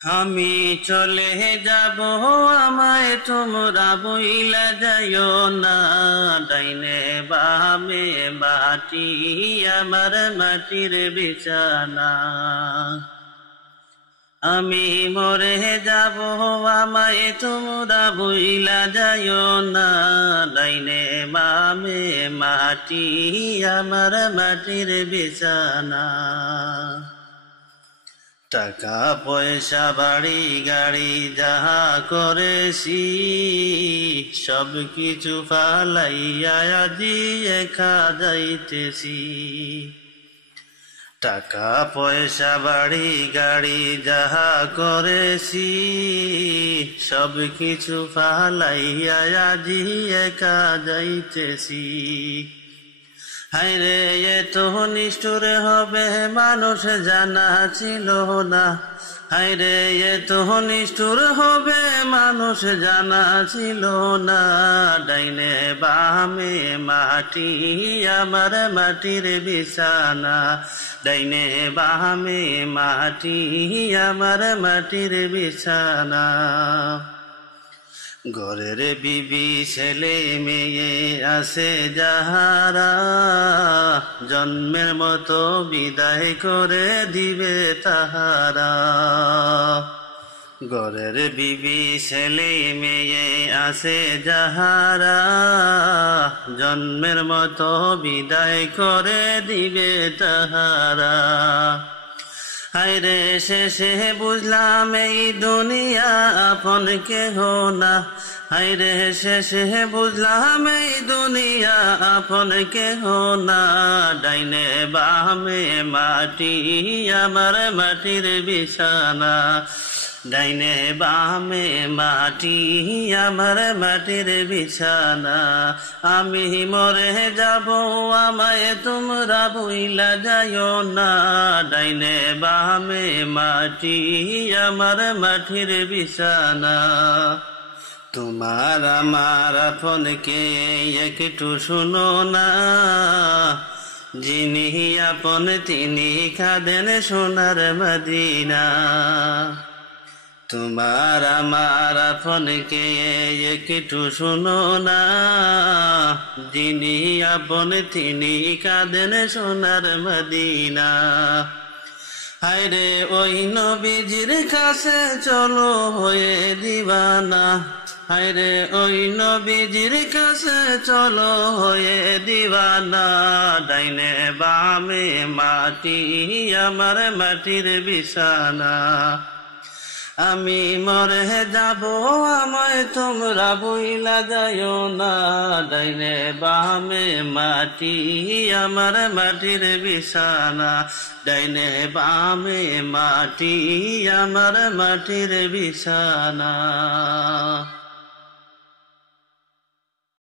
আমি চলে যাব, আমায় তোমরা বইলা যাইও না। ডাইনে বামে মাটি, আমার মাটির বিছানা। আমি মরে যাব, আমায় তোমরা বইলা যাইও না। ডাইনে বামে মাটি, আমার মাটির বিছানা। টাকা পয়সা বাড়ি গাড়ি যাহা করেছি, সব কিছু ফালাইয়া আজি একা যাইতেছি। টাকা পয়সা বাড়ি গাড়ি যাহা করেছি, সব কিছু ফালাইয়া আজি একা যাইতেছি। হায়রে এত নিষ্ঠুর হবে মানুষ জানা ছিল না। হায়রে এত নিষ্ঠুর হবে মানুষ জানা ছিল না। ডাইনে বামে মাটি, আমার মাটির বিছানা। ডাইনে বামে মাটি, আমার মাটির বিছানা। ঘরের বিবি ছেলে মেয়ে আছে যাহারা, জন্মের মতো বিদায় করে দিবে তাহারা। ঘরের বিবি ছেলে মেয়ে আছে যাহারা, জন্মের মতো বিদায় করে দিবে তাহারা। হায়রে শেষে বুঝলাম এই দুনিয়া আপন কেহ না। হায়রে শেষে বুঝলাম এই দুনিয়া আপন কেহ না। ডাইনে বামে মাটি, আমার মাটির বিছানা। ডাইনে বামে মাটি, আমার মাটির বিছানা। আমি মরে যাব, আমায় তোমরা বইলা যাইও না। ডাইনে বামে মাটি, আমার মাটির বিছানা। তোমার আমার আপনকে একটু শুনো না, যিনি আপন তিনি কাঁদেন সোনার মদিনা। তোমার আমার আপনকে একটু শুনো না, যিনি আপন তিনি কাঁদেন সোনার মদিনা। হায়রে ওই নবীজির কাছে চলো হয়ে দিবানা। হায়রে ওই নবীজির কাছে চলো হয়ে দিবানা। ডাইনে বামে মাটি, আমার মাটির বিছানা। আমি মরে যাব, আমায় তোমরা বইলা যাইও না। ডাইনে বামে মাটি, আমার মাটির বিছানা। ডাইনে বামে মাটি, আমার মাটির বিছানা।